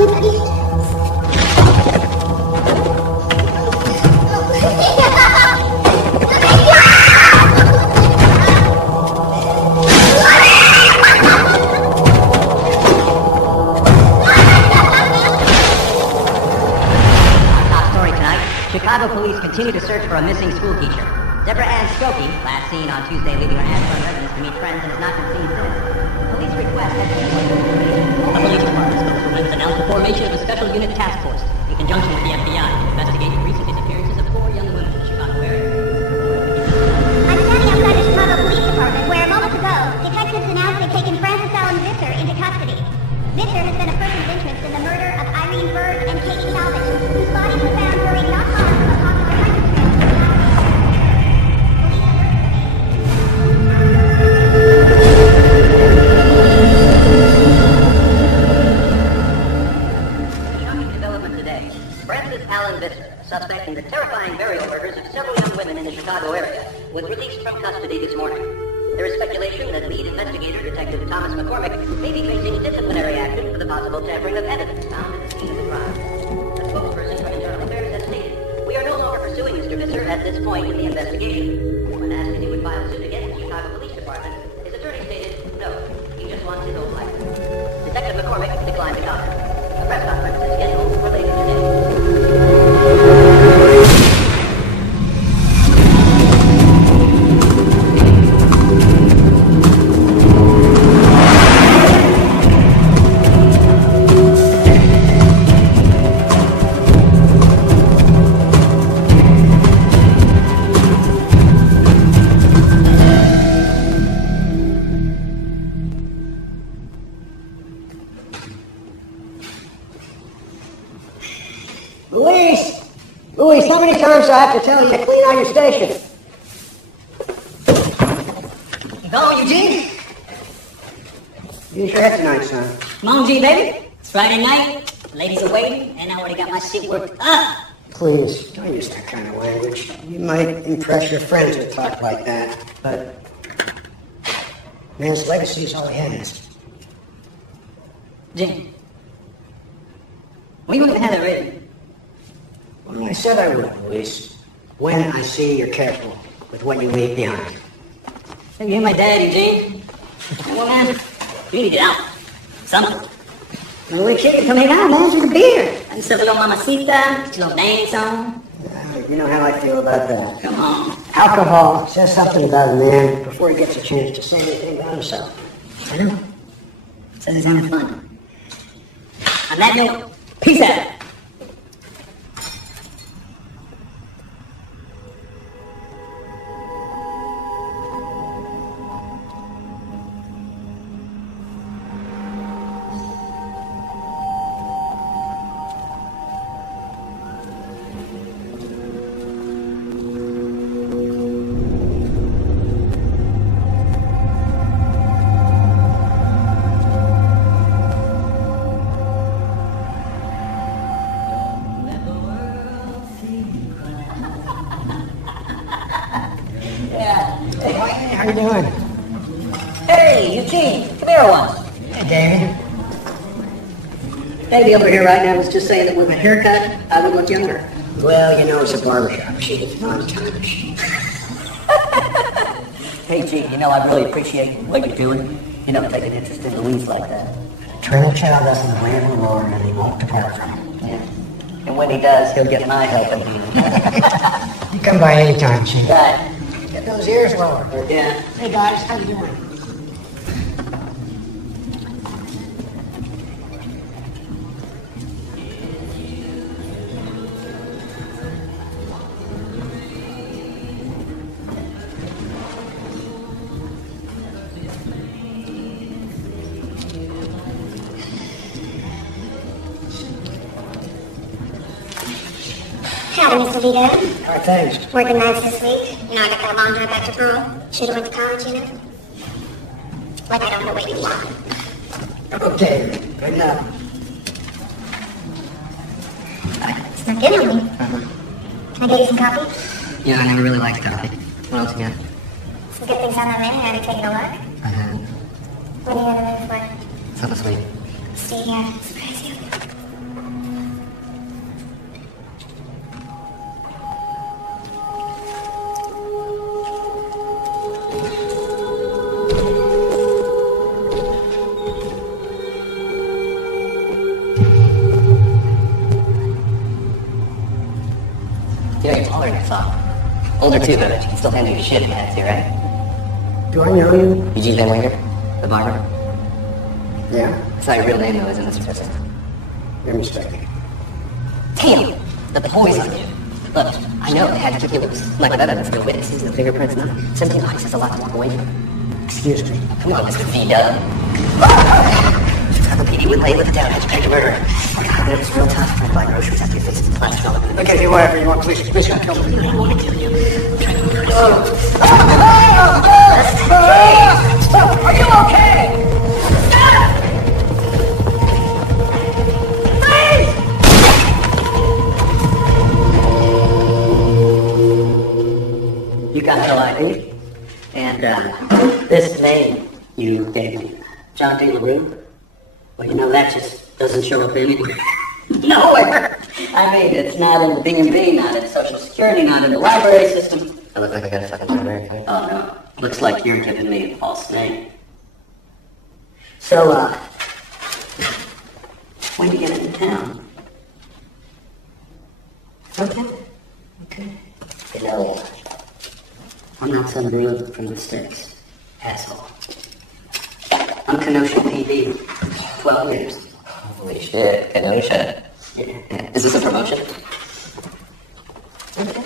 Chicago police continue to search for a missing school teacher. Deborah Ann Skokie, last seen on Tuesday leaving her Ashburn residence to meet friends and has not been seen since. Police request that the police department spokeswoman announced the formation of a special unit task force in conjunction with the FBI to investigate the recent disappearances of 4 young women in the Chicago area. I'm standing outside the Chicago Police Department where moments ago, detectives announced they've taken Francis Allen Visser into custody. Visser has been a person of interest in the murder of Irene Berg and Katie Salvage, whose bodies were found buried not far from a popular hiking trail. Shocking development today. Francis Allen Visser, a suspect in the terrifying burial murders of several young women in the Chicago area, was released from custody this morning. There is speculation that lead investigator, Detective Thomas McCormick, may be facing disciplinary action for the possible tampering of evidence found at the scene of the crime. A spokesperson for Internal Affairs has stated, "We are no longer pursuing Mr. Visser at this point in the investigation." When asked if he would file suit against the Chicago Police Department, his attorney stated, "No, he just wants his own life." Detective McCormick declined to comment. A press conference is scheduled for later today. Louis, so many times I have to tell you to clean out your station. You going, Eugene? Use your head tonight, son. Come on, G, baby. It's Friday night. Ladies are waiting, and I already got my shit worked up. Please, don't use that kind of language. You might impress your friends to talk like that, but man's legacy is all he has. Jim, when you want to have it written? Well, I said I would, Luis. When I see you're careful with what you leave behind. Hey, you're my dad, Eugene. Well, man, you need it out. Something. When we kid, come hang out, man, drink a beer. And stuff a little mamacita, get your little dance on. You know how I feel about that. Come on. Alcohol says something about a man before he gets a chance to say anything about himself. I know. Says he's having fun. On that note, peace out. How you doing? Hey, Eugene, come here once. Hey, David. Lady over here right now was just saying that with a haircut, I would look younger. Well, you know, it's a barbershop. She's non-timers. Hey, G, you know, I really appreciate what you're doing. You know, taking interest in Louise like that. Turn the child us in the way of the Lord and he won't depart from it. Yeah. And when he does, he'll get my help again. You come by anytime, Chief. Right. Get those ears lower. Yeah. Hey, guys, how you doing? Howdy, Mr. Vito. All right, thanks. Working nights this week. You know, I got that long drive back to Pearl. Should've went to college, you know? Like I don't know what you want. Okay, good enough. Snuck in on me. Can I get you some coffee? Yeah, I never really liked coffee. What else you got? Some good things on that menu. Have you taken a look? I had What are you in the mood for? something sweet. See, surprise you. saw. Older too, but she can still handle your shit if you had to, right? Do I know you? Eugene Van Winger, the barber. Yeah? It's not your real name though, isn't it, Mr. President? You're mistaken. Damn! The poison on you. Look, I know they had to keep you loose. Like that evidence, no witnesses, no fingerprints, nothing. 17 lives is a lot to walk away from. Excuse me. Come on, Mr. V-Dub. The PD would lay with the down edge paid murder. Oh God, but it was real tough trying to buy groceries after your face is plastic all over the Okay, do whatever you want, please. Please don't kill me. I don't want to kill you. I'm trying to murder you. Are you okay? You got no ID. And this name you gave me, John D. LaRue, well, you know, that just doesn't show up anywhere. Nowhere! I mean, it's not in the B&B, not in Social Security, not in the library system. I look like I got a fucking library card. Oh, no. Looks like you're giving me a false name. So, when you get into town? Okay. You know, I'm not some dude from the sticks, asshole. I'm Kenosha PD, 12 years. Holy shit, Kenosha. Yeah. Is this a promotion? Okay.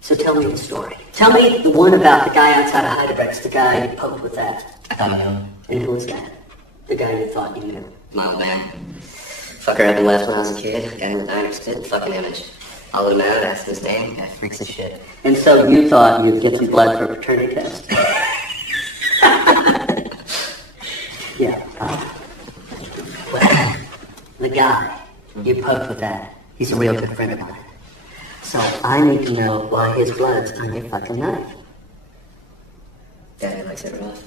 So tell me the story. Tell me the one about the guy outside of Heidelberg's, the guy you poked with that. I thought my own. And who was that? The guy you thought you knew. My old man. Fucker up and left when I was a kid. Got in the diner, spit fucking image. Followed him out, asked his name, guy freaks as shit. And so you thought you'd get some blood for a paternity test? Yeah. Well, the guy you poked with that, he's a real good friend of mine. So I need to know why his blood's on your fucking knife. Daddy likes it rough.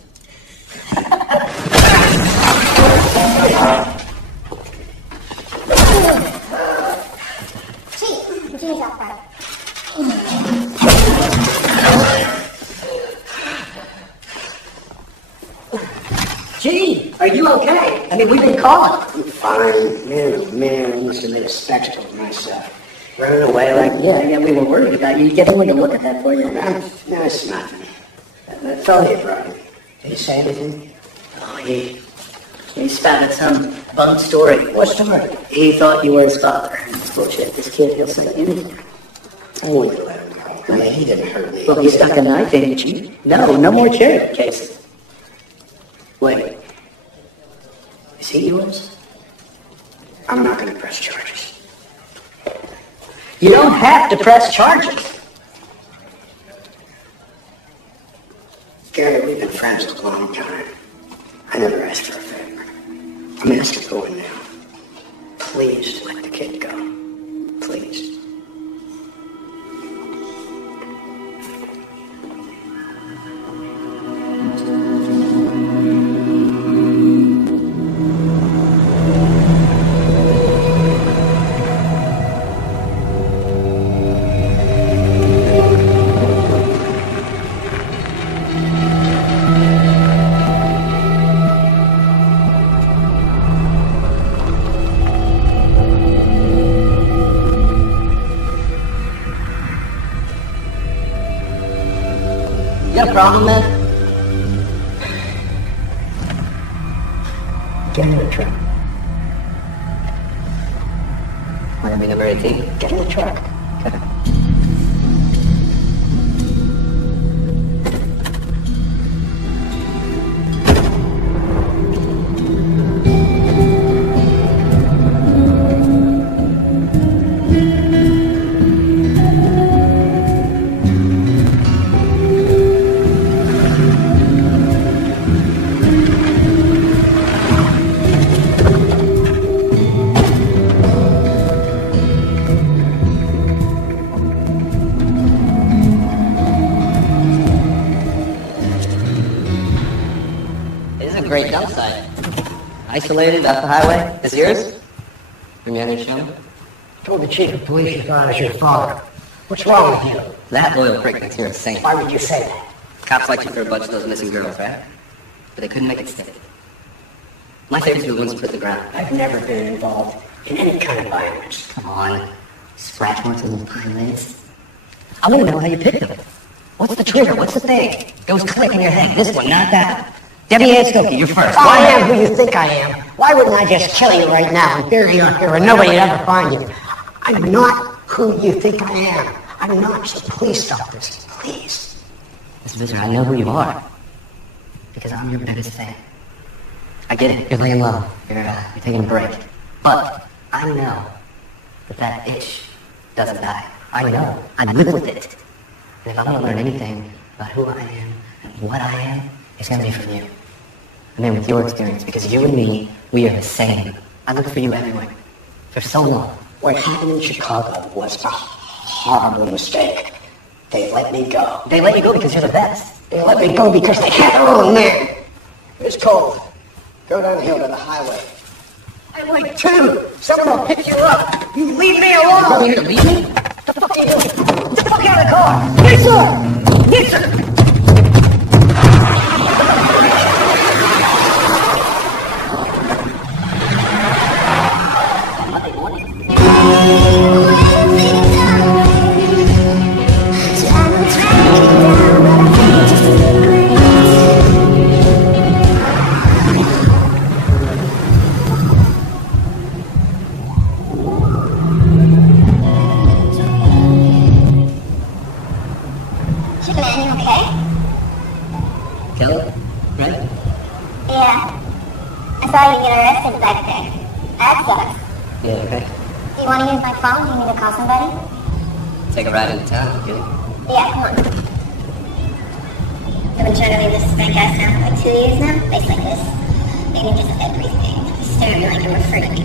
Geez, off that. Gee, are you okay? I mean, we've been calling. I'm fine. Man, I must have made a spectacle of myself. Running away like Yeah, we were worried about you. Get anyone to look at that for you. No, it's nothing. That's all he brought me. Did he say anything? Oh, he spouted some bum story. What story? He thought you were his father. Bullshit, this kid, he'll say anything. I wouldn't let him go. I mean, he didn't hurt me. Well, he stuck a knife in you, Chief. No more charity cases. Wait. Is he yours? I'm not going to press charges. You don't have to press charges. Gary, we've been friends a long time. I never asked for a favor. I'm asking for one now. Please let the kid go. Please. You got a problem, man? Get in the truck. Want to be number 18? Get in the truck. Great dump site. Isolated off the highway. Is yours? Bring me on your show. Told the chief of police you thought I was your father. What's wrong with you? That loyal prick thinks you're a saint. Why would you say that? Cops like you for a bunch of those missing girls, right? But they couldn't make it stick. My favorites were the ones put in the ground. I've never been involved. in any kind of violence. Come on. Scratch marks on those pine lanes. I want to know how you picked them. What's the trigger? What's the thing? Goes click in your head. This one, not that. Debbie Ann Stokey, you're first. I am who you think I am. Why wouldn't I just kill you right now and bury you up here and nobody would ever find you? I'm not who you think I am. I'm not, so please stop this. Please. Mr. Visser, I know who you are. Because I'm your biggest fan. I get it. You're laying low. You're taking a break. But I know that itch doesn't die. I know. I live with it. And if I'm going to learn anything about who I am and what I am, it's going to be from you. I mean, with your experience, because you and me, we are the same. I look for you everywhere. For so long. What happened in Chicago was a horrible mistake. They let me go. They let you go because you're the best. They let me go because they had their own man. It's cold. Go down the hill to the highway. I'm like 2. Someone will pick you up. You leave me alone. You're going to leave me? What the fuck are you doing? Get the fuck out of the car. Yes, sir. Yes, sir. Take a ride into town, get it? Yeah, come on. I've been trying to leave this spank ass town for like 2 years now. Place like this. Maybe just everything. Stare at me like I'm a freak.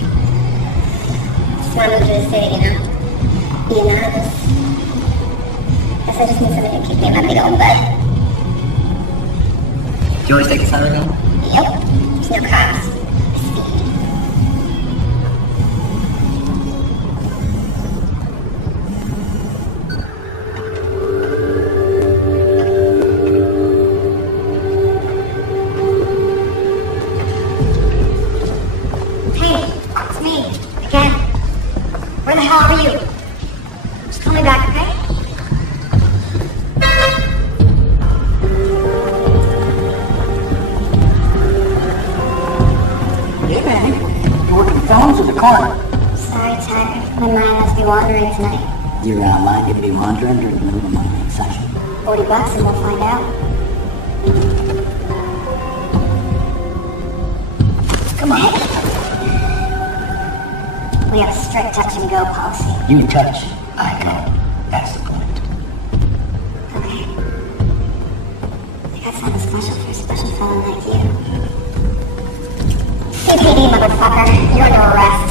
Just want to move to the city, you know? Guess I just need somebody to keep me in my big old butt. Do you always take the siren gun? Yep. There's no cops. Speed. Where the hell are you? Just call me back, okay? Hey, man. You working phones or the car? Sorry, Tiger. My mind has to be wandering tonight. Your mind going to be wandering during the middle of my session. $40 and we'll find out. Come on. We have a strict touch-and-go policy. You touch, I go. That's the point. Okay. I got something special for a special fellow like you. CPD, motherfucker. You're under arrest.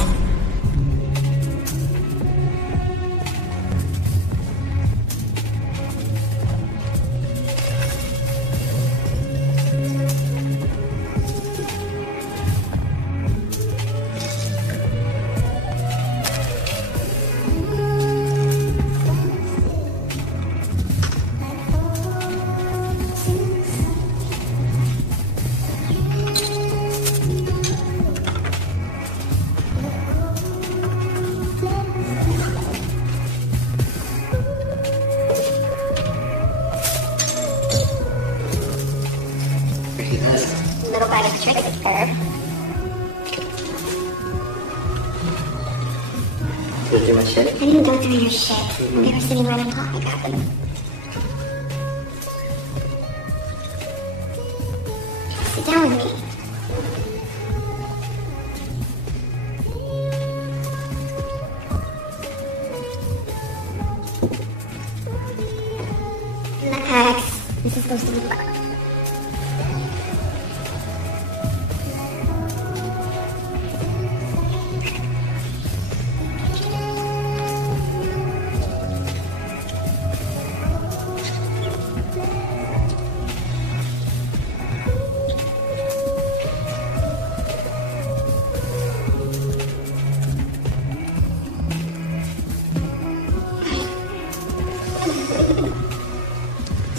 Little bag of tricks, Herb. You do my shit? I didn't go through your shit. They were sitting right on top. I got them. Sit down with me. Relax. This is supposed to be fun.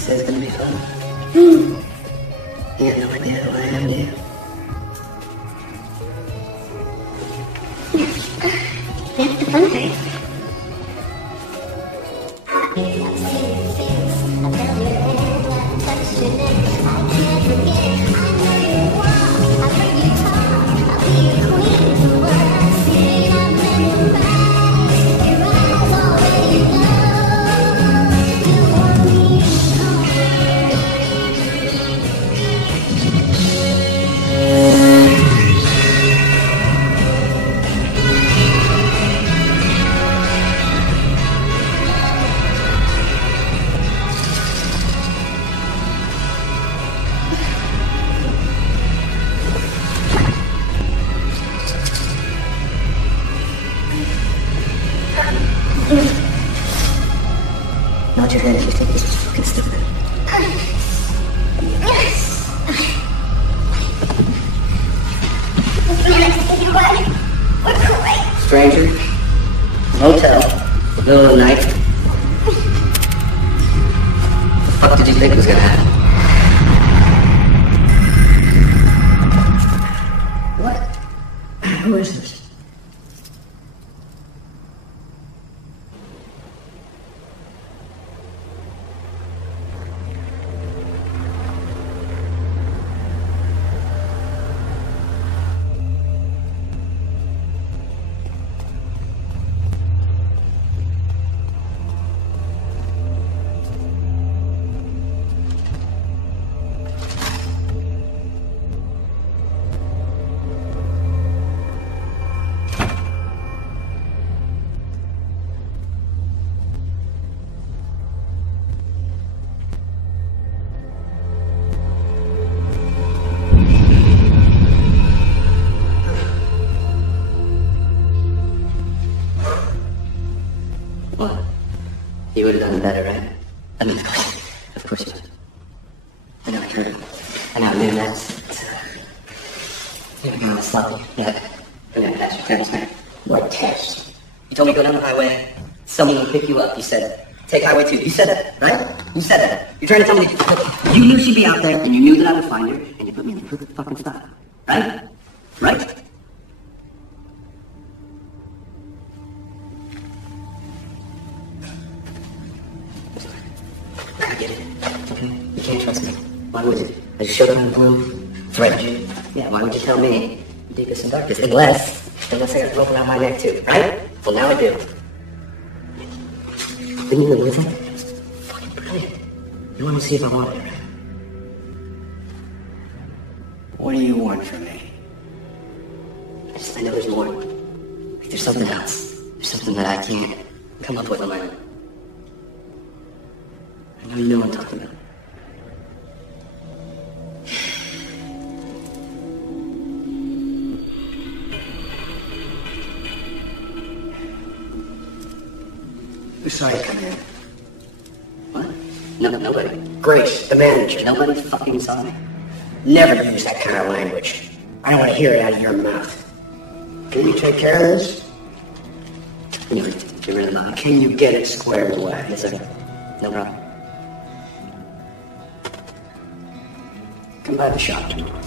This is gonna be fun. You got no idea who I am, do you? put your hand if you think this is fucking stupid. Stranger, motel, middle of the night. What the fuck did you think was gonna happen? What? Who is this? What? You would have done better, right? I mean, of course you would. I know I heard him. I know I knew that. You're gonna sloppy. Yeah. I'm gonna pass your test, man. What test? You told me to go down the highway. Someone will pick you up. You said, take highway 2. You said that, right? You said that. You're trying to tell me that you knew she'd be out there, and you knew that I would find her, and you put me in the perfect fucking spot. Right? Right? I get it. Okay? You can't trust me. Why would you? I just showed up in the room, threatened you. Yeah, why would you tell me deepest and darkest? Unless I got a rope around my neck too, right? Well, now I do. Didn't you know with it? It's fucking brilliant. You want to see if I want it, right? What do you want from me? I know there's more. Like, there's something else. There's something that I can't come up with on my own. I know you know what I'm talking about. Who saw you come in? What? No, nobody. Grace, the manager. Nobody fucking saw me. Never use that kind of language. I don't want to hear it out of your mouth. Can you take care of this? Can you get rid of the Can you get it squared away? Yes, sir. No problem. Come by the shop tomorrow.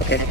Okay.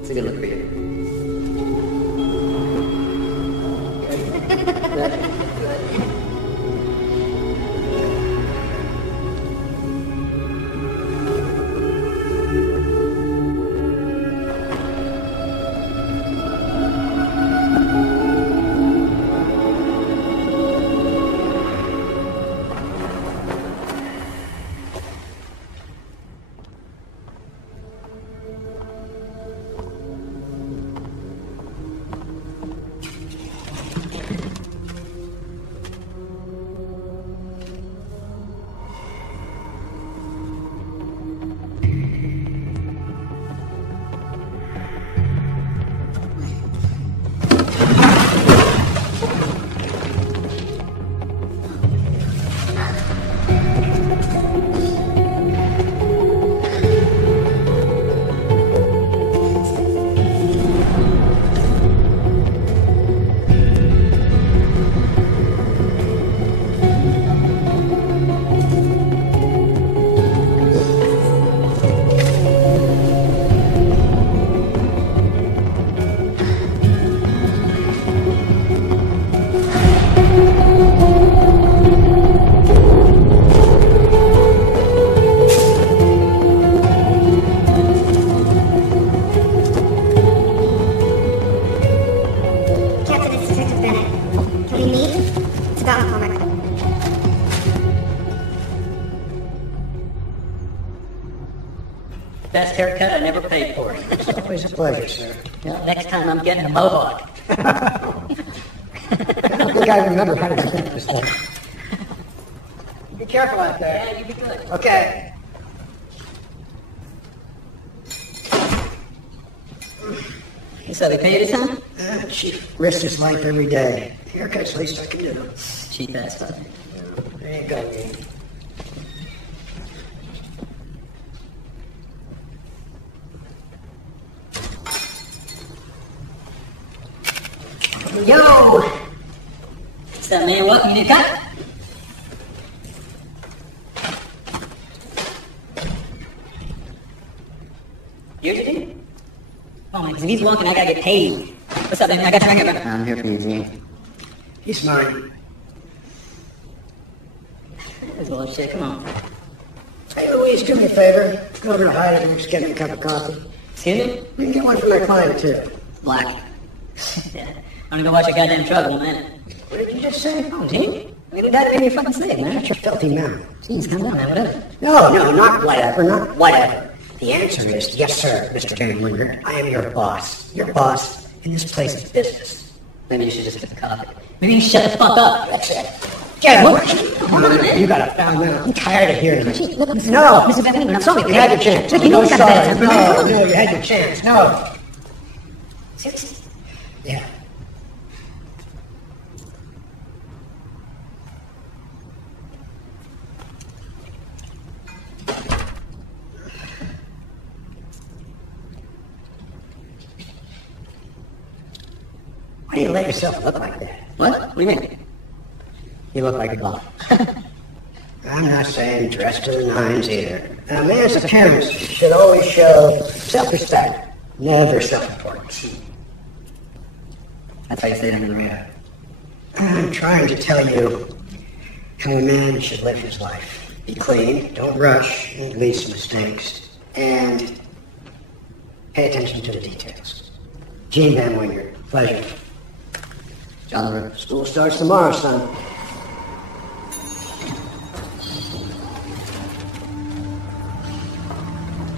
It's a good look for you. Best haircut I never paid for. It's always a pleasure, sir. Well, next time I'm getting a mohawk. I don't think I remember how to do this thing. Be careful out there. Yeah, you be good. Okay. So they pay you this time? She risks his life every day. Haircut's the least I can do. Cheap ass fuck. There you go, man. Yo! What's up, man? What? You need a cut? You did? Oh, man, 'cause if he's walking, I gotta get paid. What's up, man? I got you right here, brother. I'm here for you, Gene. He's mine. That's bullshit. Come on. Hey, Louise, do me a favor. Go over to Hyde and just get me a cup of coffee. Excuse me? You can get one for my client, too. Black. Yeah. I'm gonna go watch a goddamn trouble, man. What did you just say? Oh, Gene? I mean, that made me a fucking slave, man. Shut your filthy mouth. Jeez, calm down, man. Whatever. No, not whatever, not whatever. The answer is, yes, sir, Mr. Van Winger. I am your boss. Your boss in this place of business. Maybe you should just get the coffee. Maybe you shut the fuck up. That's it. Get over it. Come on, man. You got a foul mouth. I'm tired of hearing it. No. Mr. Van Winger, I'm sorry. You had your chance. Look, you know No, you got sorry. that. No, you had your chance. No. Seriously? Yeah. Why do you let yourself look like that? What? What do you mean? You look like a bum. I'm not saying dress to the nines either. A man's appearance should always show self-respect, never self-importance. That's how you say it in the rear. I'm trying to tell you how a man should live his life. Be clean, don't rush, and leave some mistakes, and pay attention to the details. Gene Van Winger, pleasure. John LaRue. School starts tomorrow, son.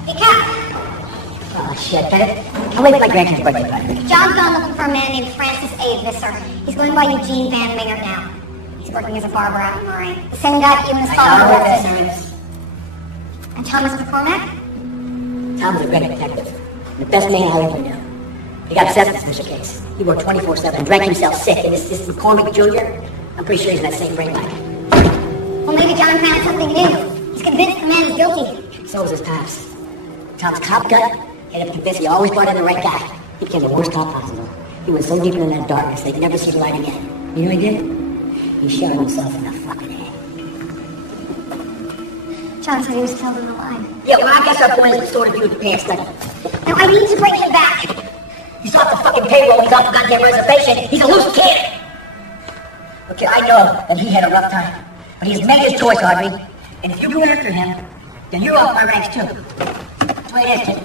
Hey, Cap! Oh, shit. I'll wait for my grandkids' birthday party. John's gone looking for a man named Francis A. Visser. He's going by Eugene Van Winger now. He's working as a barber out in Murray. The same guy that you and his father arrested. And Thomas McCormack? Tom's a great detective. The best man I ever knew. He got obsessed with this Fisher case. He worked 24/7 and drank himself sick. And this McCormick Jr., I'm pretty sure he's in that same brain like. Well, maybe John found something new. He's convinced the man is guilty. So was his pops. Tom's cop gut had him convinced he always brought in the right guy. He became the worst cop possible. He went so deep into that darkness they'd never see the light again. You know what he did? He shot himself in the fucking head. John said he was killed in the line. Yeah, well, I guess our point is to sort of do the pants study. Now, I need to bring him back. He's off the fucking payroll, he's off the goddamn reservation, he's a loose cannon! Okay, I know that he had a rough time, but he's made his choice, Audrey. And if you go after him, then you're off my ranks too. That's the way it is, kid.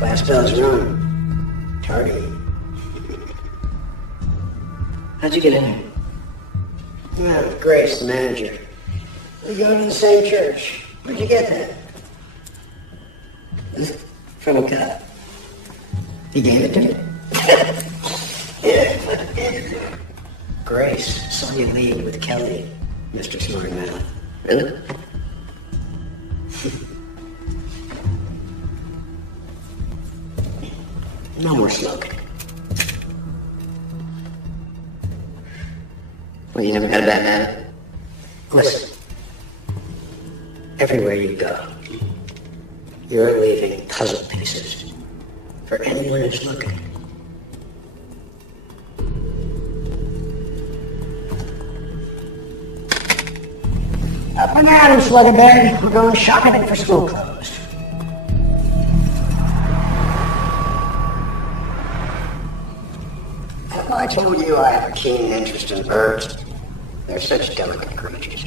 Last bell's run. Tardy. How'd you get in here? Well, Grace, the manager. We go to the same church. Where'd you get that? From a cop. He gave it to me. Grace saw you leave with Kelly, Mr. Smartmouth. Really? No more smoking. Well, you never had a bad habit? Listen. Everywhere you go, you're leaving puzzle pieces for anyone who's looking. Up and at 'em, Sluggerberry. We're going shopping for school clothes. I told you I have a keen interest in birds. They're such delicate creatures.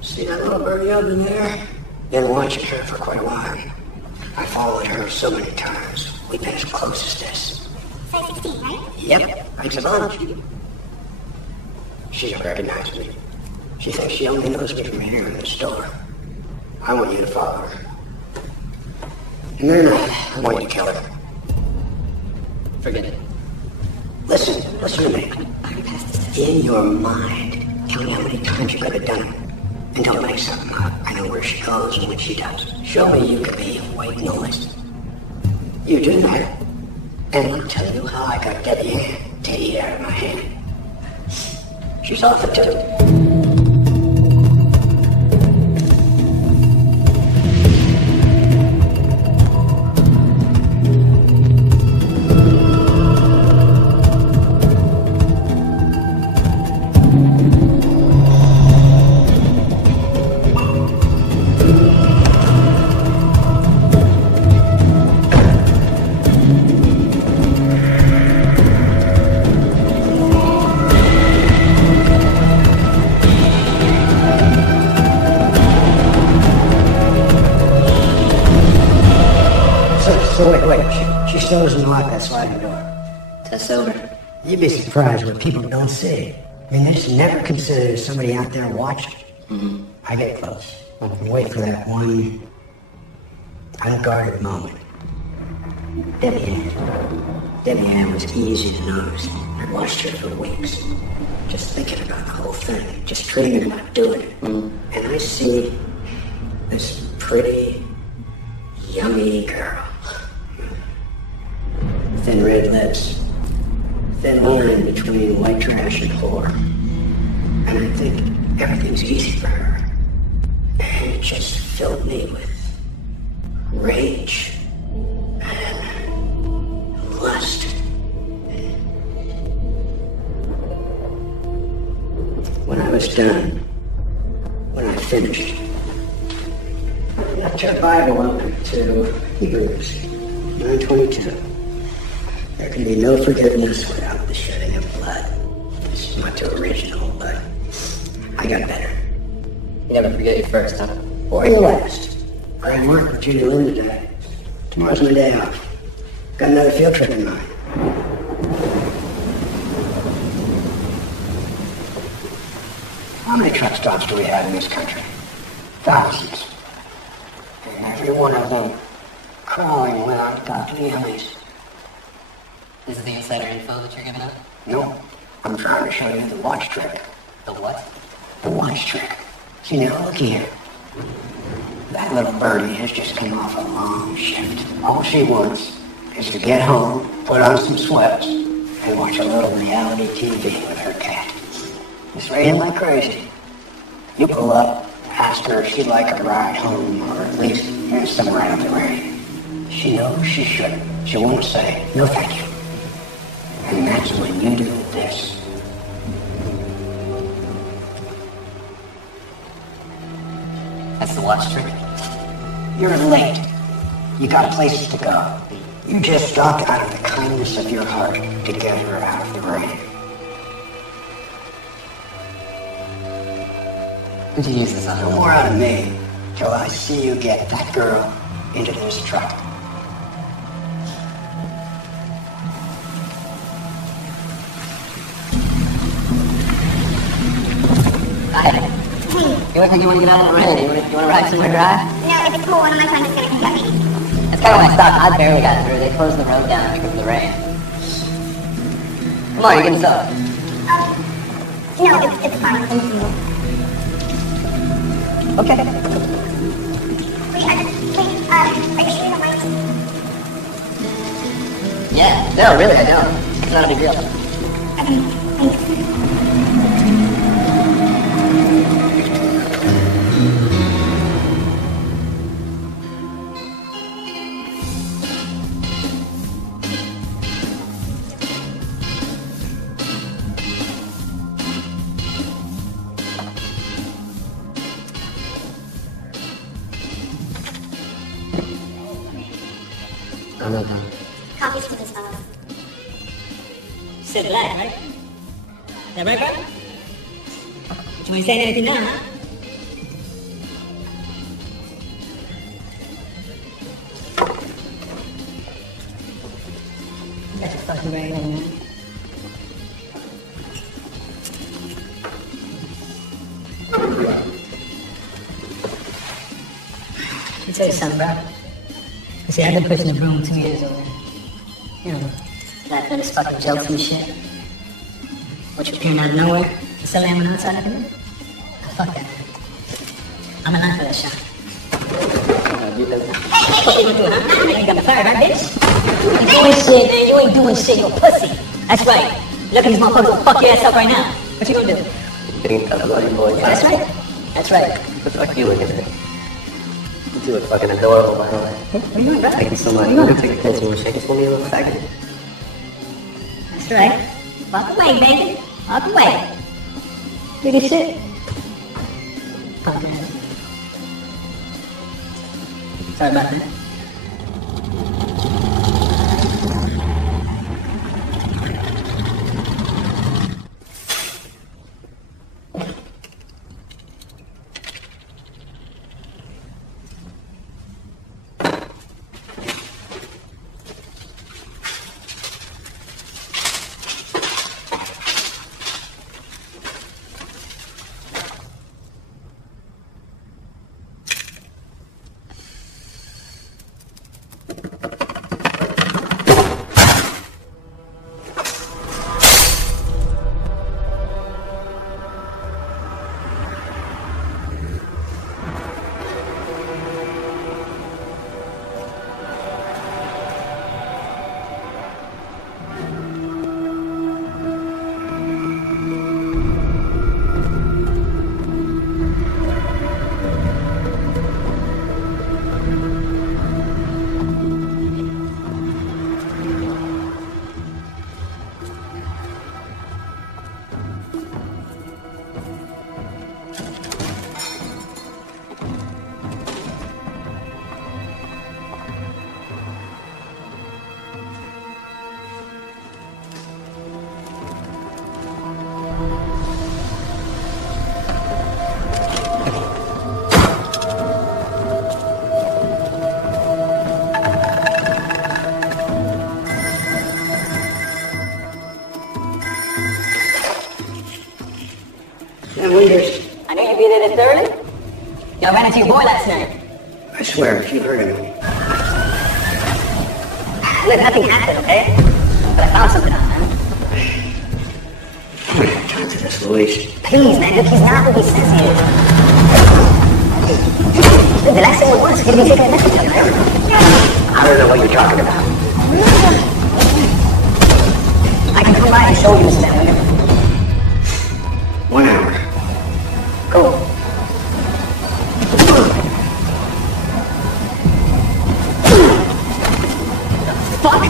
See that little birdie up in there? Been watching her for quite a while. I followed her so many times. We've been as close as this. Size 16, right? Yep, it's a bunch. She don't recognize me. She thinks she only knows me from here in the store. I want you to follow her. And then I want you to kill her. Forget it. Listen to me. In your mind, tell me how many times you could have done it. And don't make something up. I know where she goes and what she does. Show me you could be white noise. You do that, and I'll tell you how I got Debbie Ann to eat out of my hand. She's off it too. So wait, she still doesn't lock that sliding door. Test over. You'd be surprised what people don't see. I mean, they just never consider somebody out there watching. Mm-hmm. I get close. And wait for that one unguarded moment. Debbie Ann was easy to notice. I watched her for weeks. Just thinking about the whole thing. Just dreaming about doing it. Mm-hmm. And I see this pretty, yummy girl. Thin red lips, thin line between white trash and whore. And I think everything's easy for her. And it just filled me with rage and lust. When I was done, when I finished, I left her Bible open to Hebrews 9:22. There can be no forgiveness without the shedding of blood. It's not too original, but I got better. You never forget your first, huh? Or your last. I marked Virginia Lynn today. Tomorrow's my day off. Got another field trip in mind. How many truck stops do we have in this country? Thousands. And every one of them crawling with ungodly enemies. This is the insider info that you're giving up? No, I'm trying to show you the watch trick. The what? The watch trick. See now, look here. That little birdie has just come off a long shift. All she wants is to get home, put on some sweats, and watch a little reality TV with her cat. It's raining like crazy. You pull up, ask her if she'd like a ride home, or at least somewhere out of the rain. She knows she shouldn't. She won't say, no thank you. And that's when you do this. That's the watch trick? You're late. You got places to go. You just stopped out of the kindness of your heart to get her out of the rain. Who'd you use this on? No more out of me till I see you get that girl into this truck. You look like you want to get out of the rain. You want to ride somewhere dry? No, it's cool. One of my friends is going to come get me. That's kind of why I stopped. I barely got through. They closed the road down because of the rain. Come on, you're getting soaked. No, it's fine. Thank you. Okay. Wait, are you sure you don't mind? Yeah. No, really, I don't. It's not a big deal. Okay, thanks. I'm not done. Coffee's to this fellow. Said black, right? Is that right, brother? You ain't saying anything now, huh? That's a fucking right on, man. Let me tell you something, bro. You see, I've been pushing the broom 2 years over. You know, that this fucking jokes and shit. What you appearing out of nowhere? To sell ammo outside of it? Fuck that. I'm alive for that shot. Hey, what you doing, huh? You ain't got me fired, right, bitch? You ain't doing shit, man. You ain't doing shit, you a pussy. That's right. Look at these motherfuckers gonna fuck your ass up right now. What you gonna do? Getting cut about you, boy. That's right. That's right. The fuck you looking at? You two are fucking adorable, by the way. What are you doing, bro? Thank you so much. I'm gonna take a piss and we'll shake this for me a little second. That's right. Walk away, baby. Walk away. Look at shit. Punk ass. Sorry about that. I know you beat it at 30. Y'all ran into your boy last night. I swear, if you heard of me. Look, nothing happened, okay? But I found something out, man. I'm gonna have time to this, Luis. Please, man, look, he's not who he says he is. Look, the last thing we want is for you to be taking a message, right? I don't know what you're talking about. I can come by and show you this stuff. 1 hour. Cool. Fuck!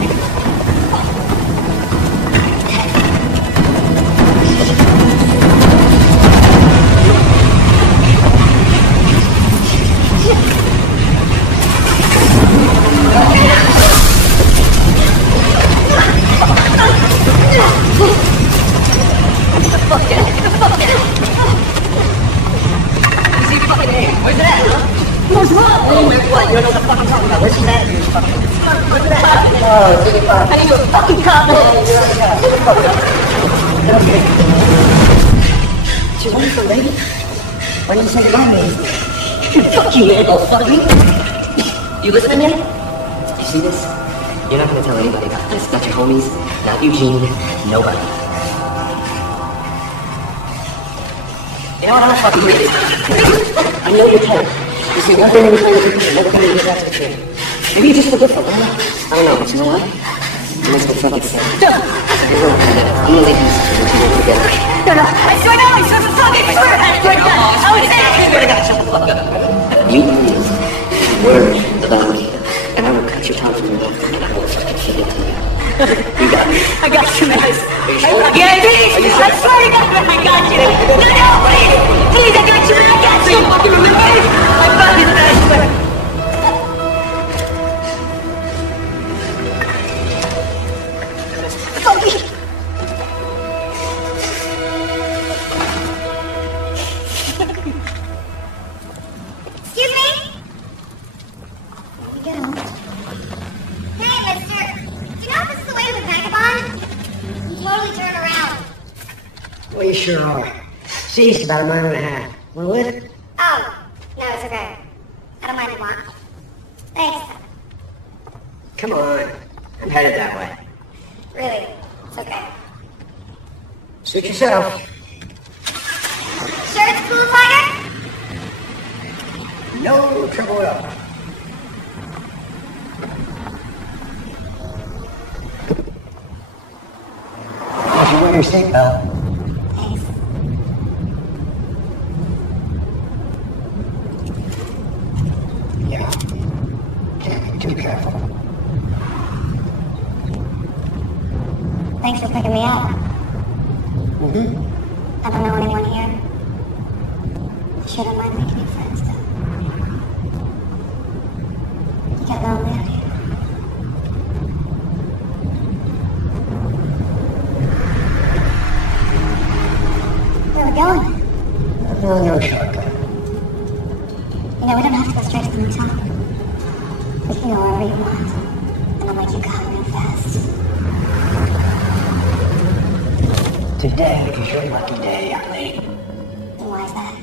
She's wonderful, lady. Why didn't you say goodbye to me? Fuck you, man. Oh, fuck me. You listening yet? You see this? You're not gonna tell anybody about this. Not your homies, not Eugene, nobody. You know what? I'm not fucking with it. I know you can. You see, nothing in between the people. Never gonna get back to the truth. Maybe you just forget something. I don't know. But you know what? You must go fucking say. No! I'm gonna leave these two together. No, no. I swear to God, I swear to God, I swear to God. I would say it. I swear to God, shut the fuck up. You use words about me, and I will cut your tongue from your mouth, and I will fucking feed it to you. You got me. I got you, man. Are you sure? Yeah, please. I swear to God, man, I got you. No, no, please. Please, I got you, man. I got you. Fucking remember it. I got it, man. I swear. Fuck you. Well, you sure are. See, it's about a mile and a half. Want to lift? Oh, no, it's okay. I don't mind the walk. Thanks. Come on. I'm headed that way. Really, it's okay. Suit yourself. Sure it's cool, Tiger? No trouble at all. You should wear your seatbelt. Thanks. Yeah. Can't be too careful. Thanks for picking me up. Mm-hmm. I don't know anyone here. Shouldn't mind making new friends, though. You get lonely out here. Where are we going? No shortcut. You know, we don't have to go straight to the top. We can go wherever you want. And I'll make you come real fast. Today is your lucky day, young lady. And why is that?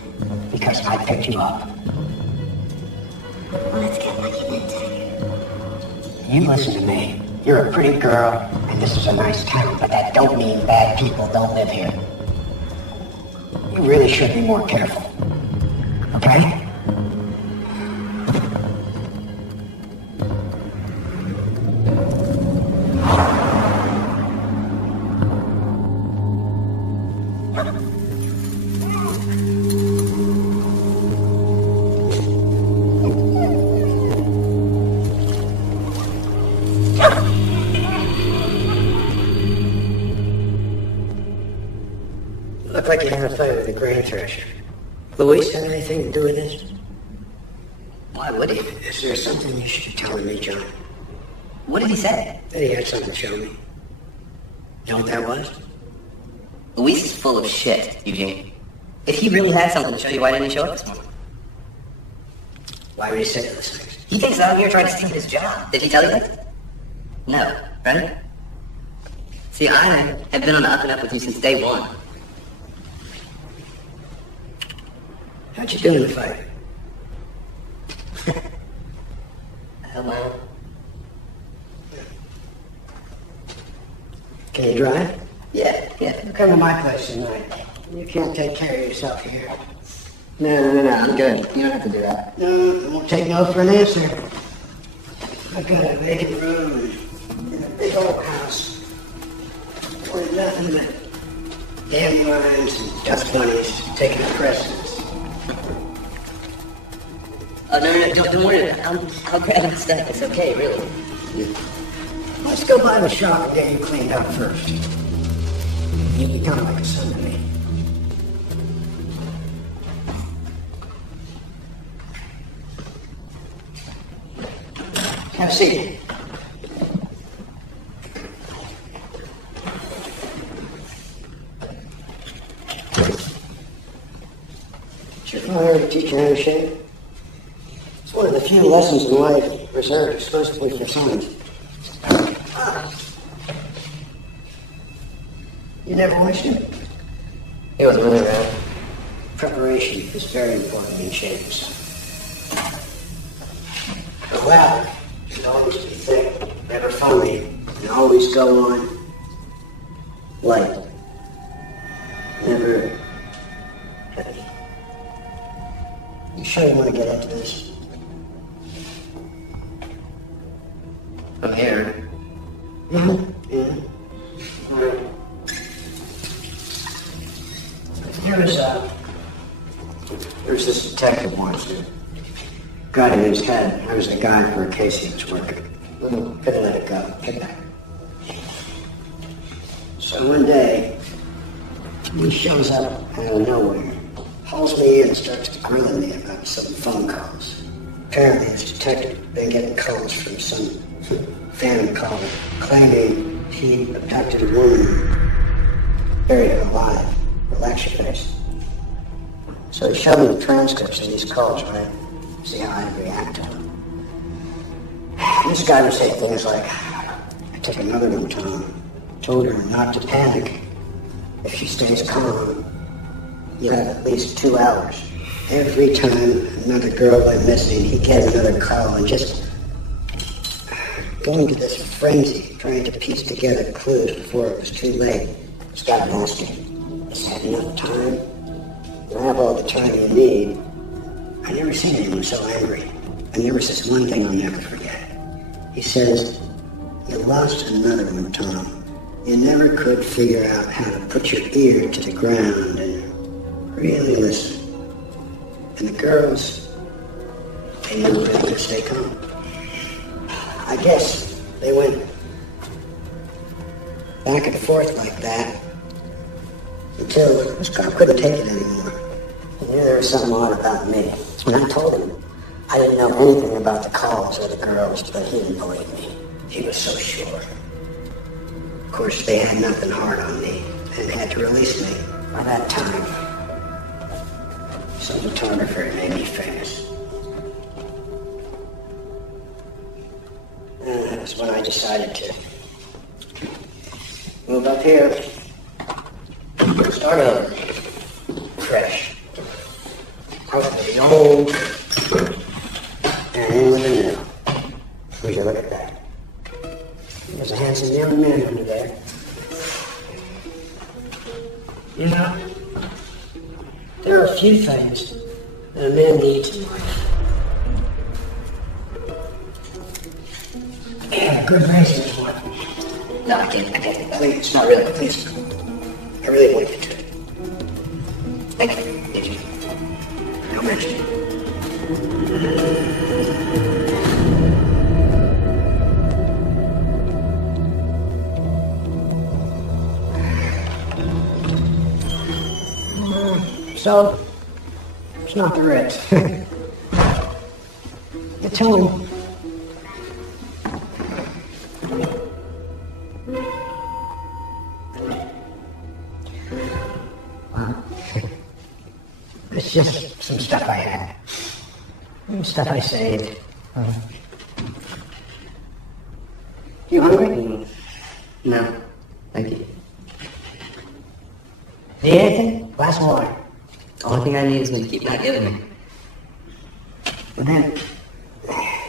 Because I picked you up. Well, let's get lucky then, Tiger. You listen to me. You're a pretty girl, and this is a nice town, but that don't mean bad people don't live here. You really should be more careful. Okay? Looked like you had a fight with the grain thresher. Luis have anything to do with this? Why would he? Is there something you should be telling me, John? What did he say? That he had something to show me. You know what that was? Luis is full of shit, Eugene. If he really had something to show you, why didn't he show up this morning? Why would he say those things? He thinks that I'm here trying to steal his job. Did he tell you that? No, right? See, I have been on the up and up with you since day one. How'd you do in the fight? Hell, man. Can you drive? Yeah. Come to my place tonight. You can't take care of yourself here. No, I'm good. You don't have to do that. No, I won't take no for an answer. I've got a vacant room in a big old house. Where nothing but dandelions and dust bunnies taking precedence. Oh, no, don't worry. I'll grab that stuff. It's okay, really. Let's go by the shop and get you cleaned up first. You become like a son to me. Have a seat. Did your father teach you how to shave? It's one of the few lessons in life reserved exclusively for sons. You never watched him? He wasn't really around. Preparation is very important in shaving. The lather should always be thick, never foamy, and always go on light. Never heavy. You sure you want to get into this? I'm here. Mm-hmm. Yeah. All right. There's this detective once who got in his head I was the guy for a case he was working. Couldn't let it go. Get back. So one day, he shows up out of nowhere, hauls me in and starts grilling me about some phone calls. Apparently this detective had been getting calls from some phantom caller claiming he abducted a woman, buried her alive. Relax your face. So he showed me the transcripts of these calls, right? See how I'd react to them. This guy would say things like, I took another one, Tom. Told her not to panic. If she stays calm, you have at least 2 hours. Every time another girl went missing, he'd get another call and just going to this frenzy, trying to piece together clues before it was too late. Stop asking. Just had enough time. You have all the time you need. I never seen anyone so angry. And there was this one thing I'll never forget. He says, "You lost another one, Tom. You never could figure out how to put your ear to the ground and really listen. And the girls, they knew better to stay calm." I guess they went back and forth like that until this cop couldn't take it anymore. He knew there was something odd about me. When I told him I didn't know anything about the calls or the girls, but he didn't believe me. He was so sure. Of course, they had nothing hard on me and had to release me. By that time, some photographer had made me famous. And that was when I decided to move up here, start over, fresh. Out with the old, and in with the new. Would you look at that? There's a handsome young man under there. You know, there are a few things that a man needs in life. Yeah, good reason is one. No, I can't. Please, it's not really, please. I really want you to. Thank you. Did you? No mention. So, it's not the Ritz. You tell him. Well, it's just some stuff I had. Some stuff I saved. You hungry? No, thank you. Need anything? Glass of water. The only thing I need is me to keep not giving me. Well then,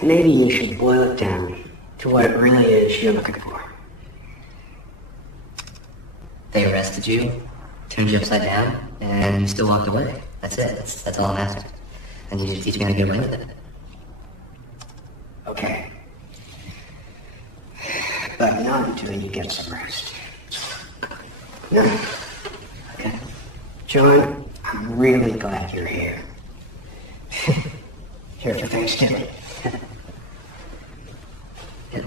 maybe you should boil it down to what it really is you're looking for. They arrested you, turned you upside down, and you still walked away. That's it. That's all I'm asking. And you just teach me how to get away with it. Okay. But not until you get some rest. No. Okay. John, I'm really glad you're here. Here for Thanksgiving. Yeah.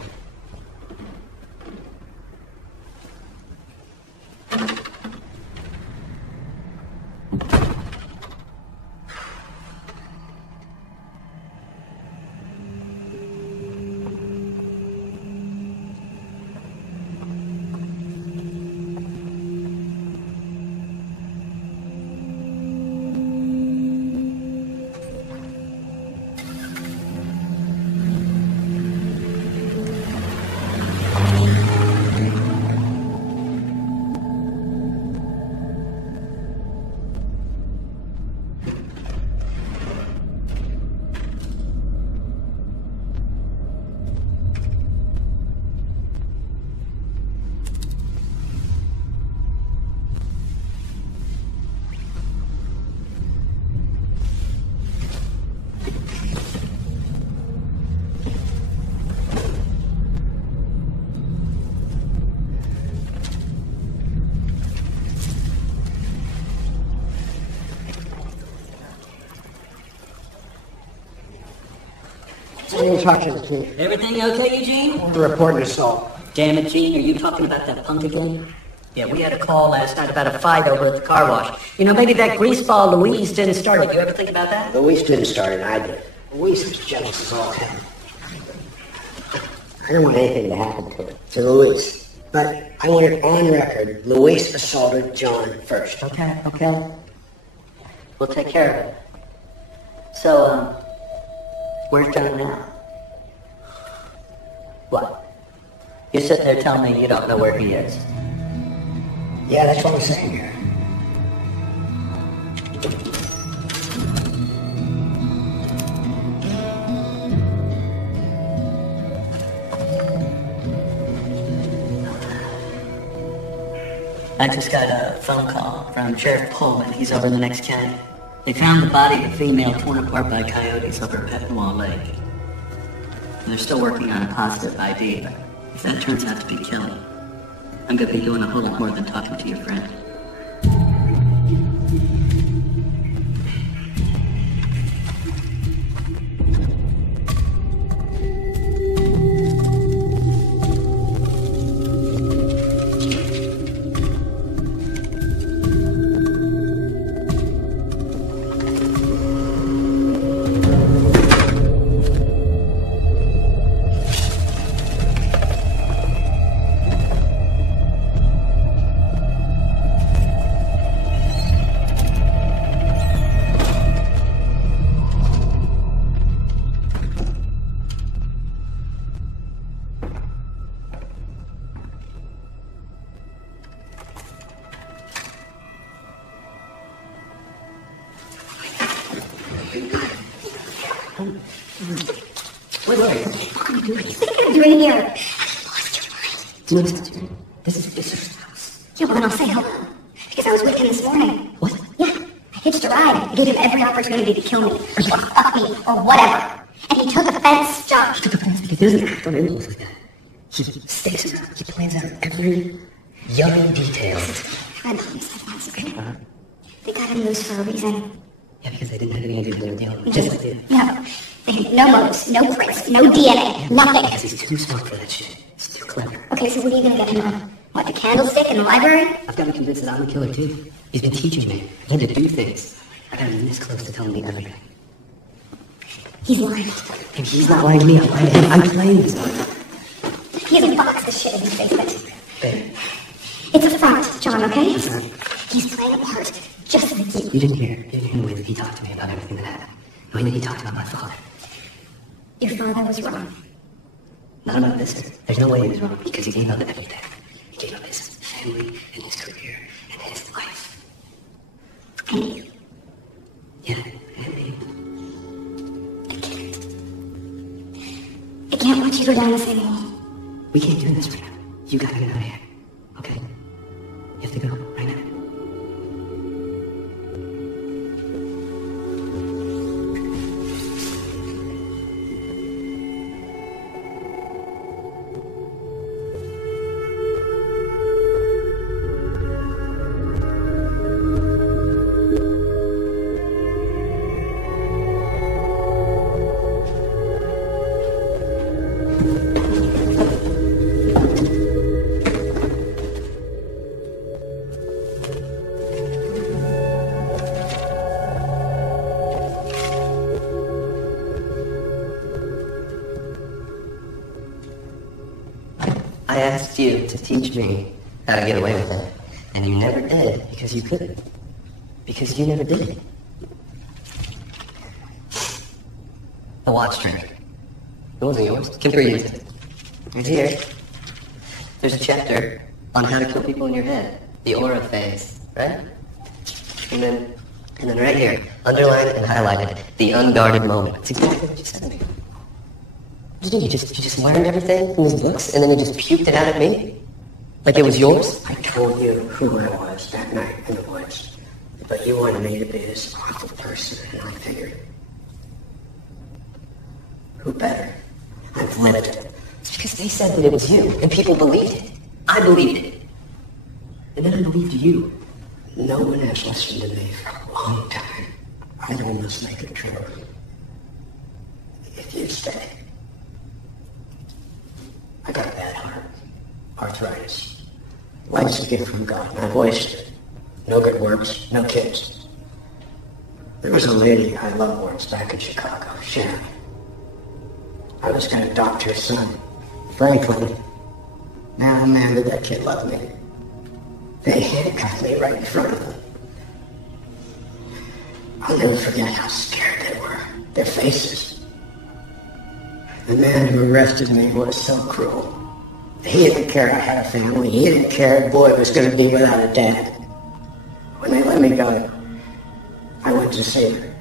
Talk to the team. Everything okay, Eugene? We're reporting assault. Damn it, Gene, are you talking about that punk again? Yeah, we had a call last night about a fight over at the car wash. You know, maybe that greaseball Louise didn't start it. You ever think about that? Luis didn't start it, I did. Luis was jealous as all hell. I don't want anything to happen to Luis. But I want it on record. Luis assaulted John first. Okay. We'll take care of it. So, where's John now? What? You're sitting there telling me you don't know where he is. Yeah, that's what I'm saying here. I just got a phone call from Sheriff Pullman. He's over in the next county. They found the body of a female torn apart by coyotes over at Peppermint Lake. And they're still working on a positive ID, but if that turns out to be Kelly, I'm gonna be doing a whole lot more than talking to your friend. What are you doing here? Do you know this? This is Fisher's house. Yeah, well then I'll say hello. Because I was with him this morning. What? Yeah, I hitched a ride. I gave him every opportunity to kill me, or fuck me, or whatever. And he took offense, John. He took offense because he doesn't act on impulse like that. He stays around. He plans out every young detail. Fred, that's okay. They got him loose for a reason. Yeah, because they didn't have any idea what they were dealing with. Just like this. No. They had no motives, no prints, no DNA, nothing. Because he's too smart for that shit. He's too clever. Okay, so what are you gonna get him on? What, the candlestick in the library? I've got him convinced that I'm a killer too. He's been teaching me when to do things. I got him this close to telling me everything. He's lying. And he's not lying to me, I'm lying to him. I'm playing this stuff. He hasn't boxed the shit in his basement. Babe. It's a front, John, okay? It's not. He's playing a part, just like you. You didn't hear the way that he talked to me about everything that happened. The way that he talked about my father. Your father was wrong. Not about this. There's no way he was wrong because he gave up everything. He gave up his family and his career and his life. And you. Yeah, and me. I can't watch you go down the same hole. We can't do this right now. You gotta get out of here. Okay? You have to go right now. I asked you to teach me how to get away with it, and you never did because you couldn't. Because you never did. The watch trick. It wasn't yours. Kim used it. It's here. There's a chapter on how to kill people in your head. The aura phase, right? And then right here, underlined and highlighted, the unguarded moment. It's exactly what you said to me. You just learned everything from these books, and then you just puked it out at me? Like it was yours? I told you who I was that night in the woods. But you wanted me to be this awful person, and I figured, who better? I've lived it. It's because they said that it was you, and people believed it. I believed it. And then I believed you. No one has listened to me for a long time. I'd almost make it true. If you'd stay. I got a bad heart. Arthritis. Life's a gift from God, and I've wasted it. No good works, no kids. There was a lady I loved once back in Chicago, Sharon. I was going to adopt her son, Franklin. Now, man, did that kid love me. They handcuffed me right in front of them. I'll never forget how scared they were. Their faces. The man who arrested me was so cruel. He didn't care I had a family. He didn't care boy was going to be without a dad. When they let me go, I went to see her.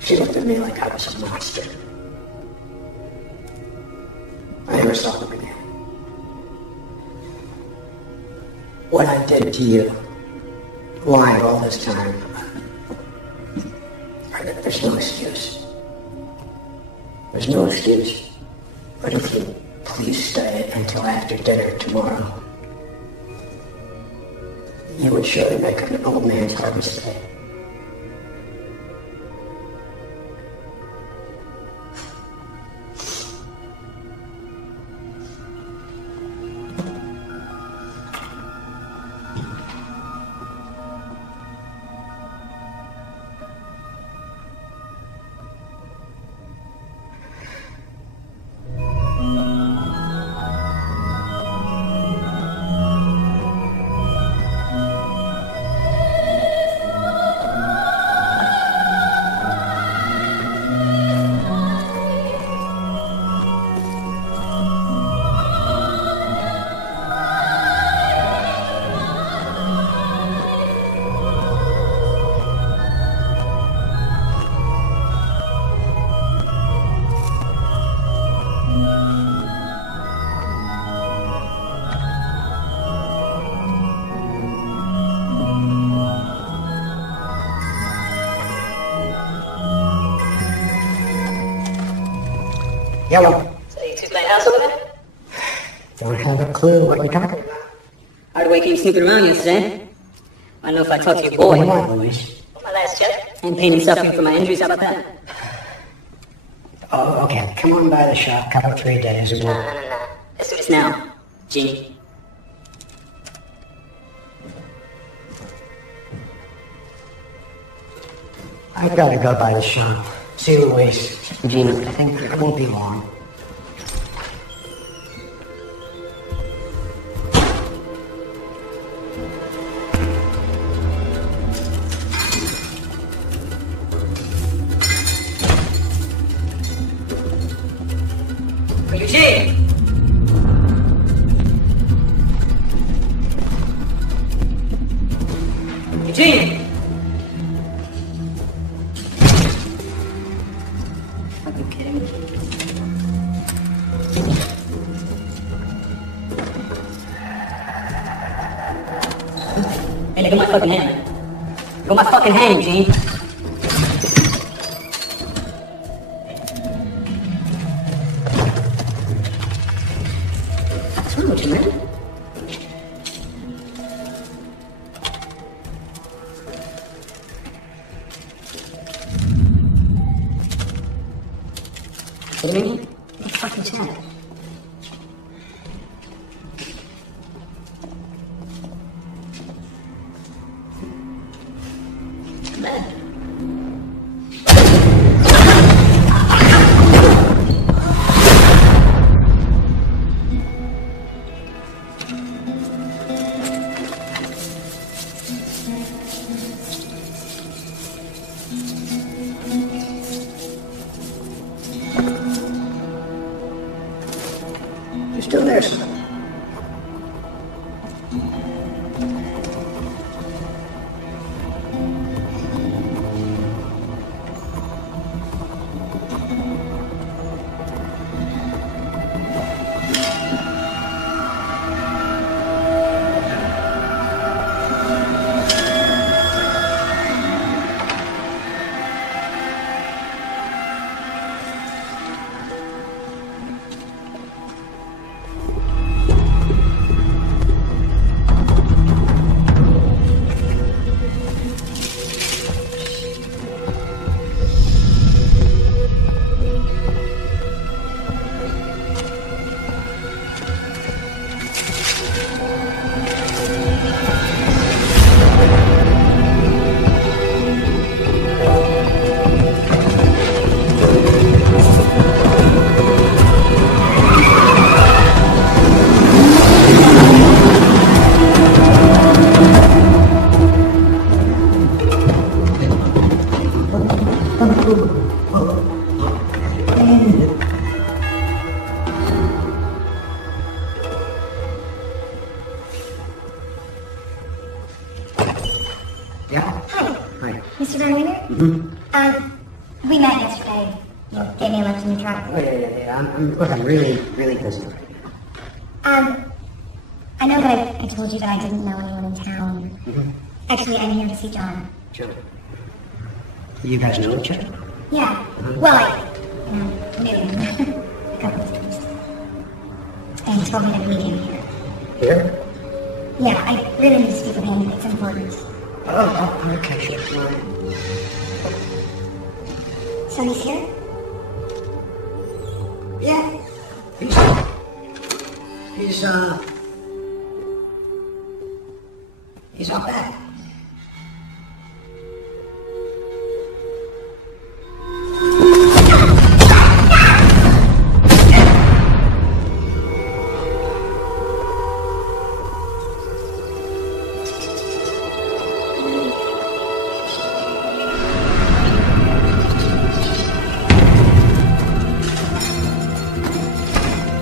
She looked at me like I was a monster. I never saw them again. What I did to you, lying all this time, there's no excuse. There's no excuse. But if you please stay until after dinner tomorrow, you would surely make an old man's hard mistake. Yellow. So you two playing house over there? Don't have a clue what you're talking about. Hard way came snooping around yesterday. I know if I talk to your boy. What do you want, Louise? My last check. And pain and suffering for my injuries, how about that? Oh, okay. Come on by the shop. Couple 3 days ago. No. Let's do this now, Gene. I've got to go by the shop. See Louise. Gene, I think it won't be long. Eugene! Eugene! Are you kidding me? Hey, look at my fucking hand. Look at my fucking hand, Eugene. What's wrong with you, man? What do you mean? What the fuck is that? Man. You're still there, son. Yeah? Hi. Hi. Mr. Van Wiener? Mm-hmm. We met yesterday. You gave me a lift in the truck. Oh, yeah. I'm really, really busy. I know that I told you that I didn't know anyone in town. Mm-hmm. Actually, I'm here to see John. Sure. You guys know each other? Yeah. Well, I knew him a couple of times. And he told me to meet him here. Here? Yeah, I really need to speak with him. It's important. Oh, okay, sure. So he's here? Yeah. He's not bad.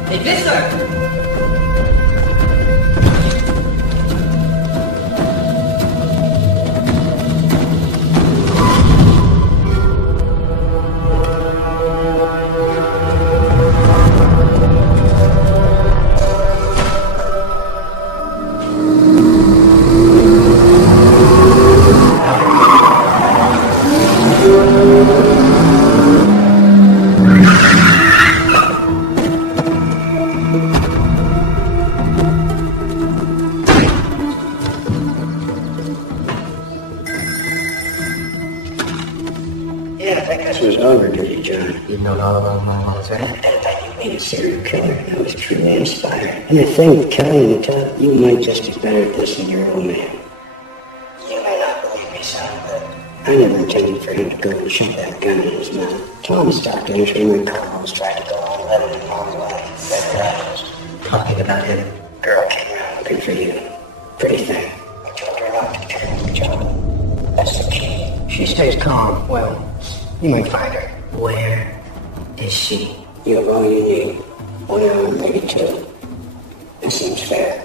Hey, Visser! Over, did you, John? You've known all along my life, right? You made a serial killer. I was truly inspired. And the thing with killing in the tub, you might just be better at this than your old man. You may not believe me, son, but I never intended for him to go and shoot that gun in his mouth. Tom stopped entering when Carlos tried to go on 11 in Long Life. That's Talking about him. girl came around looking for you. Pretty thing. I told her not to turn the job. That's the key. She stays calm. Well, you might find her. Where is she? You have all you need. 1 hour, maybe 2. That seems fair.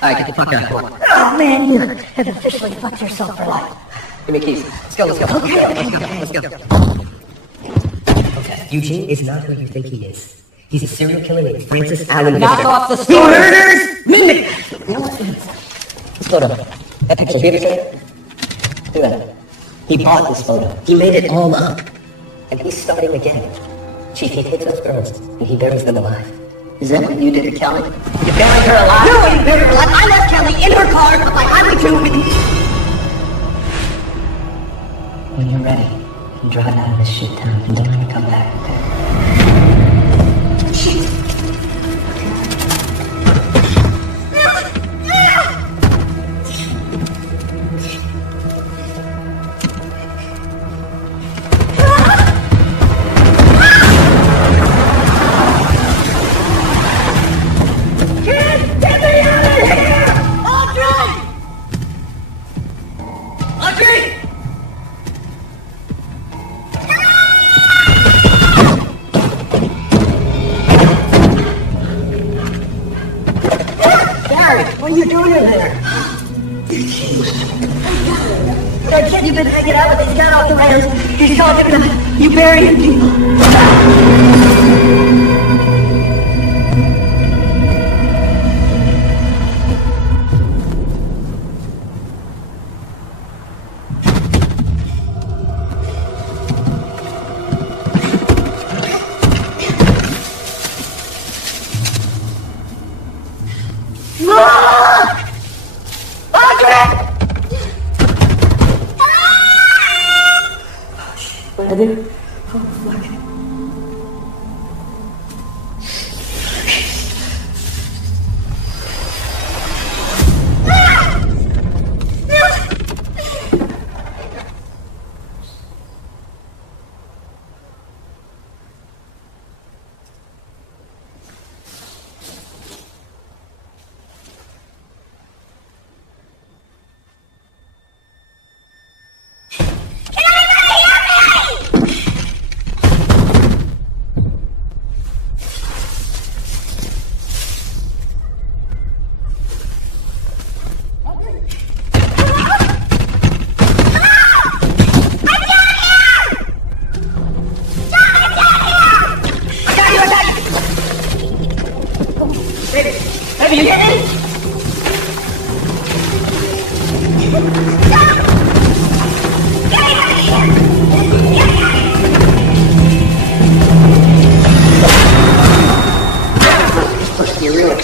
Alright, get the fuck out. Oh man, you have officially fucked yourself for life. Give me keys. Let's go. Let's go. Okay. Eugene is not who you think he is. He's a serial killer named Francis Allen Knock Victor. off the store. Murders! Mimic! You know what? This photo. That picture. Have you ever seen it? Do that. He bought this photo. He made it all up. And he's starting again. Chief, he takes those girls and he buries them alive. Is that what you did to Kelly? You buried her alive? No, you buried her alive. I left Kelly in her car up by Highway 2 with... When you're ready, you drive out of this shit town and don't ever come back. What are you doing in there? That kid you've been hanging out with, he's got off the rails. He's talking about you burying people. What did I do? Oh, fuck.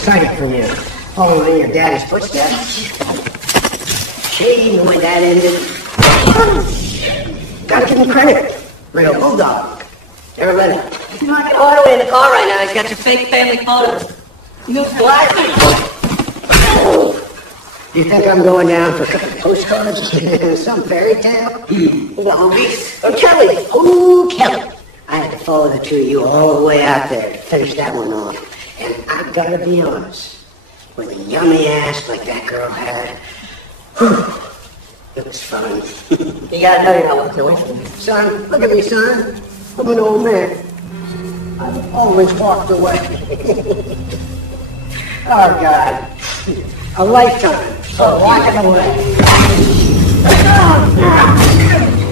Excited for you, following in your daddy's footsteps. Shame the way that ended. Gotta give him credit. Real bulldog. Never let him. He's knocking all the way in the car right now. He's got your fake family photos. You fly. You think I'm going down for a couple of postcards? Some fairy tale? The homies. Oh, Kelly! Oh, Kelly! I had to follow the two of you all the way out there to finish that one off. And I gotta be honest, with a yummy ass like that girl had, it was fun. You gotta know you're not walking away from me. Son, look at me, son. I'm an old man. I've always walked away. Oh, God. A lifetime of walking away.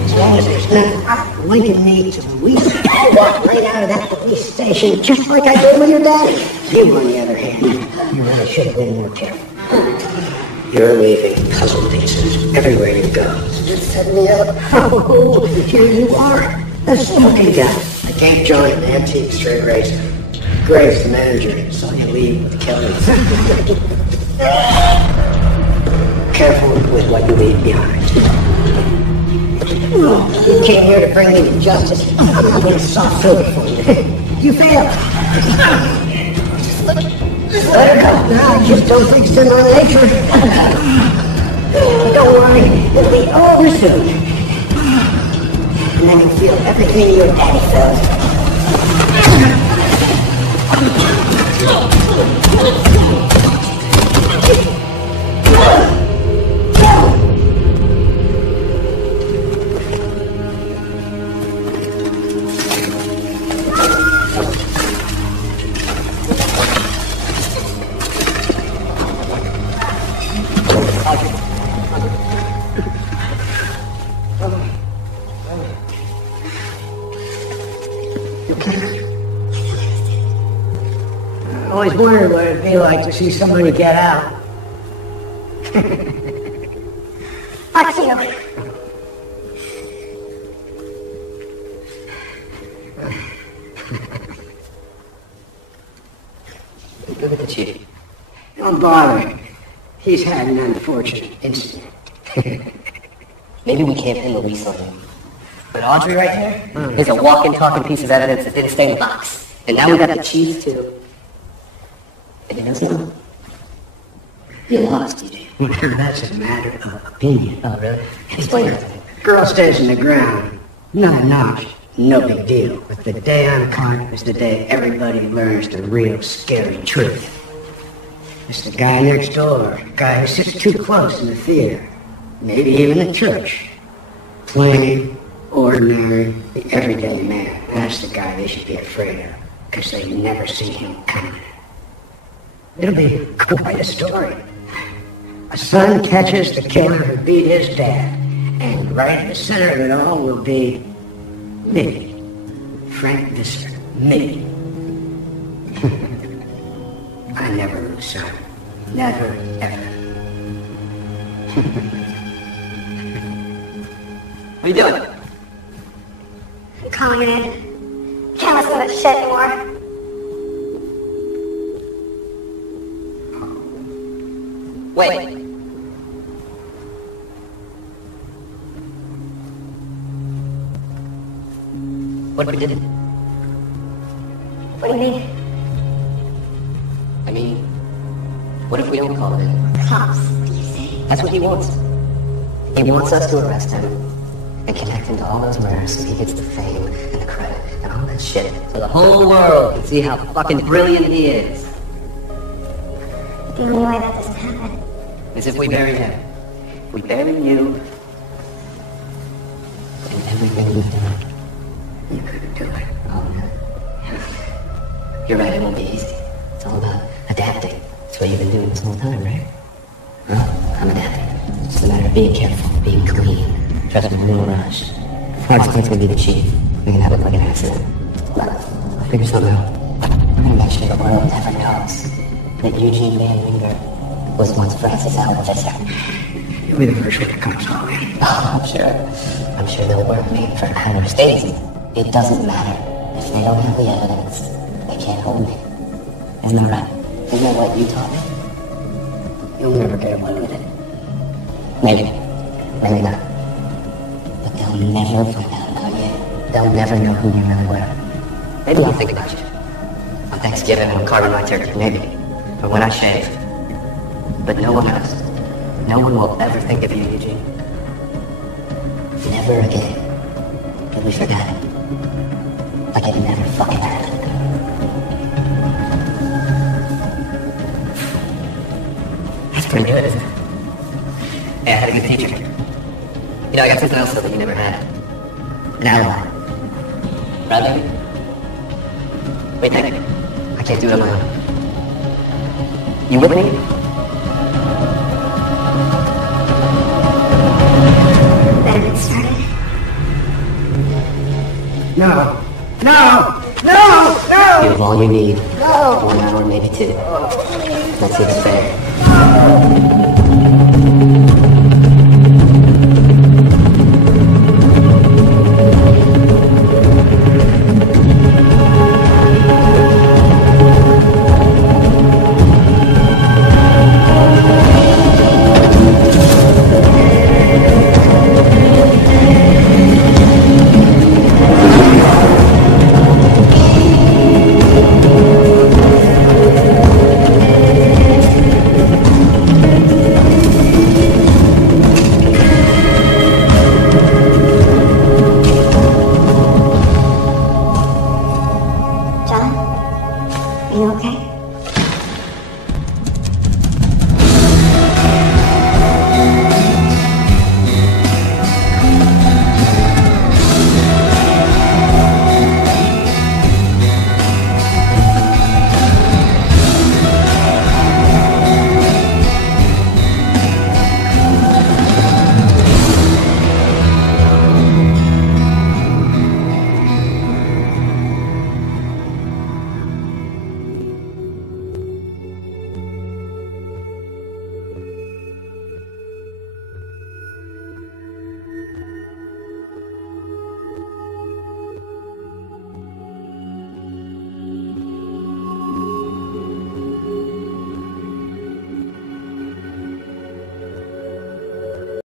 As long as there's nothing linking me to Louise, I walk right out of that police station just like I did with your daddy. You, on the other hand, you really should have been more careful. You're leaving puzzle pieces everywhere you go. Just set me up. Oh, here you are. A smoking gun. I gave John an antique straight razor. Graves, the manager, saw you leave with Kelly. Careful with what you leave behind. You came here to bring me to justice. I'm not going to soft silver for you. You failed. Let her go. No, just don't extend my nature. Don't worry, it'll be over soon. And then you'll feel everything your daddy felt. I always wondered what it'd be like to see somebody get out. I see him. Look at the chief. Don't bother. He's had an unfortunate incident. Maybe we can't pin Luis on him. But Audrey right here is a walking, talking piece of evidence that didn't stay in the box. And now we got the chief too. And you know something? You lost, DJ. That's a matter of opinion. Oh, really? Explain it. Girl stays in the ground. Not a notch. No big deal. But the day I'm caught is the day everybody learns the real scary truth. It's the guy next door. Guy who sits too close in the theater. Maybe even in church. Plain, ordinary, the everyday man. That's the guy they should be afraid of. Because they've never seen him coming. It'll be quite a story. A son catches the killer who beat his dad. And right in the center of it all will be me. Frank Visser. Me. I never lose sight. Never, ever. What are you doing? I'm calling it in. Can't listen to that shit anymore. Wait. What if we didn't? What do you mean? I mean, what if we don't call it in? Cops, do you say? That's what he wants. He wants us to arrest him and connect him to all those murders so he gets the fame and the credit and all that shit. So the whole world can see how fucking brilliant he is. The only way that doesn't happen Is if we bury him. If we bury you, And everything we've done. You couldn't do it. Oh, no. You're right, it won't be easy. It's all about adapting. That's what you've been doing this whole time, right? Well, I'm adapting. It's just a matter of being careful, being clean. Trust me, no rush. Hardest part's gonna be the chief. We can have it like an accident. But I'll figure something out. I'm gonna make sure the world never knows. that Eugene Van Wingert was once Francis Allen Visser. You'll be the first one that comes on me. Oh, I'm sure they'll work me for outer states. It doesn't matter. If they don't have the evidence, they can't hold me. Isn't that right? Isn't that what you taught me? You'll never get away with it. Maybe. Maybe not. But they'll never find out about you. They'll never know who you really were. Maybe I'll think about you. On Thanksgiving, I'm carving my turkey. Maybe. Or when I shave. But no one else. No one will ever think of you, Eugene. Never again. You'll be forgotten. Like it never fucking happened. That's pretty good, isn't it? Yeah, I had a good teacher. You know, I got something else though that you never had. An alibi. Brother? Wait, I can't do it on my own. You with me? Then it started. No! No! No! No! You have all you need. No! 1 hour, maybe 2. Let's see if it's fair.